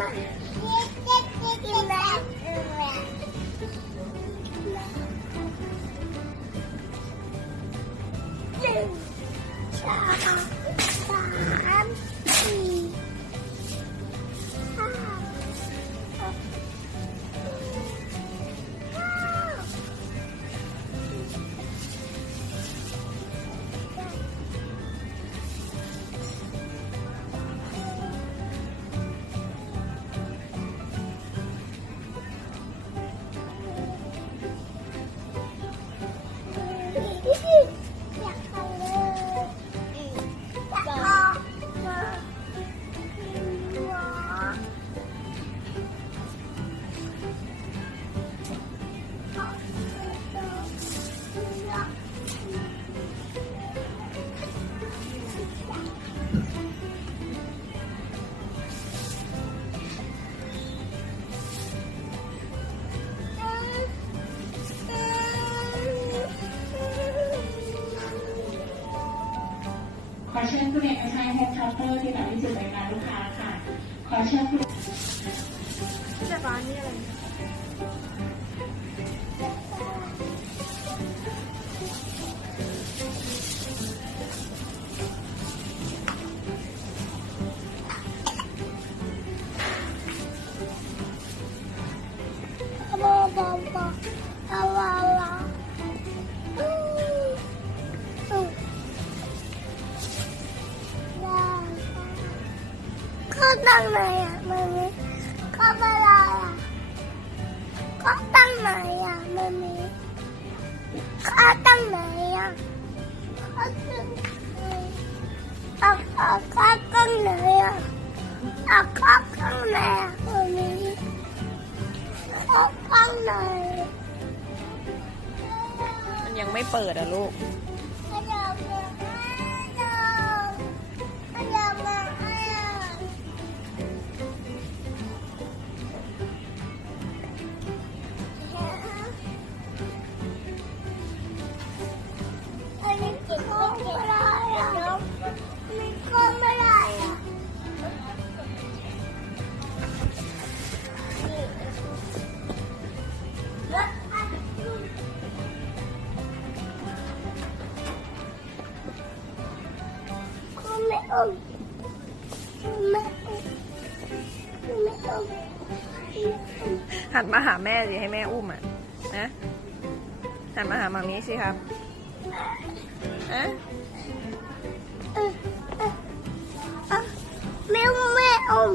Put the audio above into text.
มากินแล้วหนึ่งสองสามสี่ห้าหกอยากทำเลยอยากออกมาหัวขอเชิญคุณเอกชัยโฮมช็อปเปอร์ที่แบบที่จุดบริการลูกค้าค่ะขอเชิญคุณ ร้านนี้อะไรเขาตั้งไหนอ่ะมันมีเขาอะไรอ่ะเขาตั้งไหนอ่ะมันมีเขาตั้งไหนอ่ะเขาตั้งเขาตั้งไหนอ่ะเขาตั้งไหนอ่ะมันมีเขาตั้งไหน มันยังไม่เปิดอ่ะลูก หันมาหาแม่สิให้แม่อุ้มอ่ะนะหันมาหามามีสิครับอะแม่อม